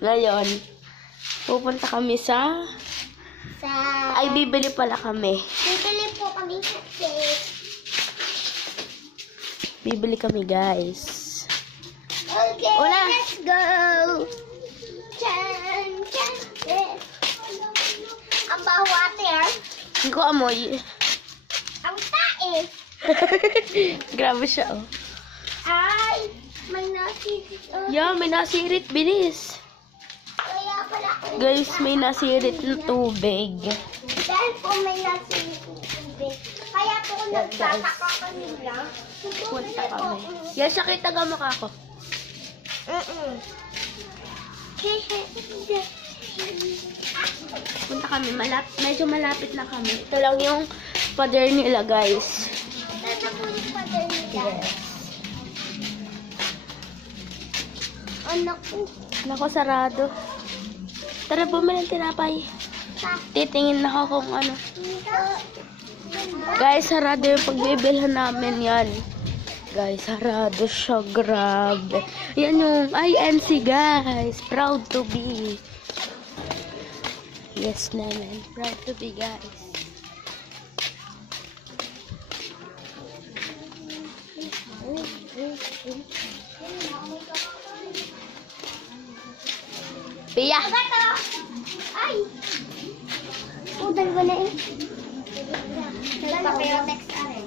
Ngayon, pupunta kami sa... Ay, bibili pala kami. Bibili po kami sa cake. Bibili kami, guys. Okay, Wala. let's go! Chan, chan, ang baho ate, Hindi ko amoy. ang tae. Grabe siya, oh. Ay, may nasirit. Yeah, may nasirit. Bilis. Kaya pala ako. Guys, may nasirit na tubig. Dahil po may nasirit ng tubig. Kaya po kung nagtataka kanila. Punta kami. Yan, siya kita gamok ako. Punta kami. Medyo malapit na kami. Ito lang yung pader nila, guys. Tata po yung father nila. Anak ko. Nako, sarado. Tara, bumili ng tinapay. Titingin na ako kung ano. Guys, sarado yung pagbibilhan namin yan. Guys, sarado siya. Grabe. Yan yung INC, guys. Proud to be. Yes naman. Proud to be, guys. Pia! Ay! Oh, dalawa na eh. Pero text arin.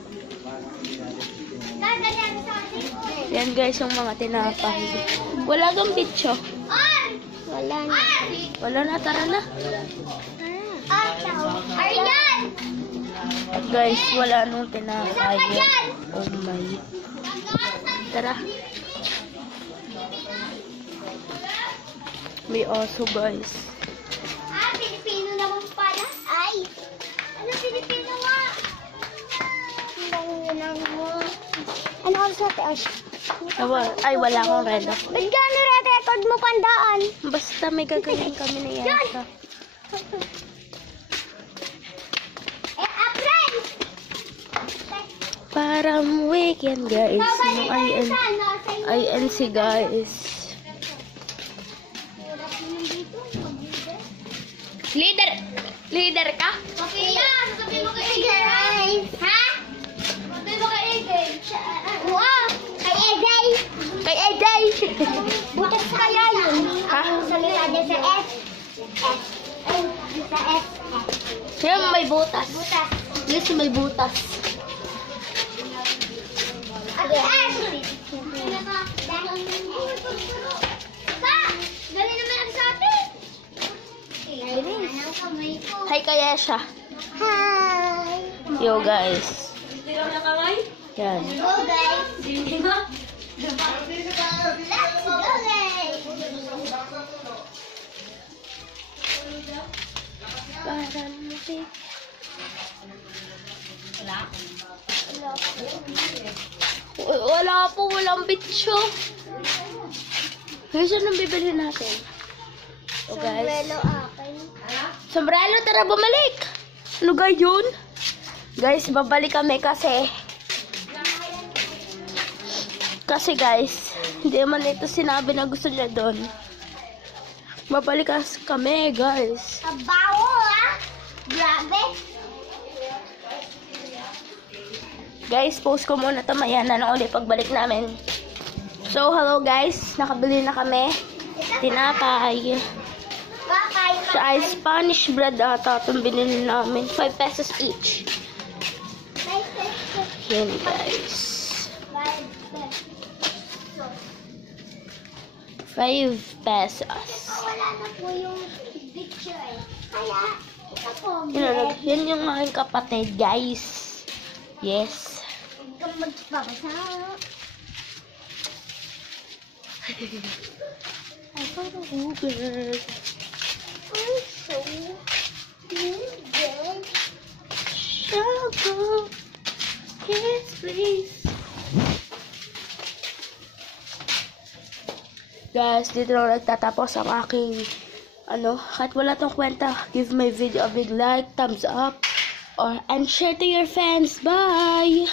Dadalyan sa atin. Yan guys, yung mga tinapay. Wala kang bitso. Wala na. Wala na, tara na. Arian! Guys, wala nung tinapay. Oh my. Tara. May aso guys. Pilipino naman pala. Ay! Ano Pilipino nga? Ano ka sa Ash? Ay, wala akong relo. Ba't gano'n re-record mo pandaan? Basta may gagawin kami na yan. Friends! Parang weekend guys. Yung INC guys. Leader ka? Sophia, sabi mo kay Egay. Ha? Sabi mo kay Egay. Wow! Kay Egay. Kay Eday. Butas kaya yun. Ha? Ang salita niya sa S. S. Ay, sa S. Siya may butas. Butas. Yes, may butas. Ate S. Pa! Dali naman ang sa atin. Hi kaya siya. Hi! Yo guys. Yan. Go guys! Let's go guys! Parang musik. Wala po, walang bitso. Guys, anong bibili natin? Oh guys. Sombrero akin. Sombrero, tara bumalik. Ano gayon? Guys, babalik kami kasi guys, hindi man ito sinabi na gusto niya doon. Babalik kami guys. Kabawo ah! Grabe! Guys, post ko muna ito. Maya na lang ulit pagbalik namin. So, hello guys. Nakabili na kami. Tinapay. Bakay! Siya ay Spanish bread ata. Itong binili namin. 5 pesos each. Yan guys. 5 pesos. Wala na po yung picture eh. Kaya, ito po. Yan yung aking kapatid guys. Yes. Huwag kang magpapasa. Ay, parang Uber. I'm so good. Sugar. Kiss, please. Guys, dito lang nagtatapos ang aking kahit wala tong kwenta, give my video a big like, thumbs up, and share to your friends. Bye!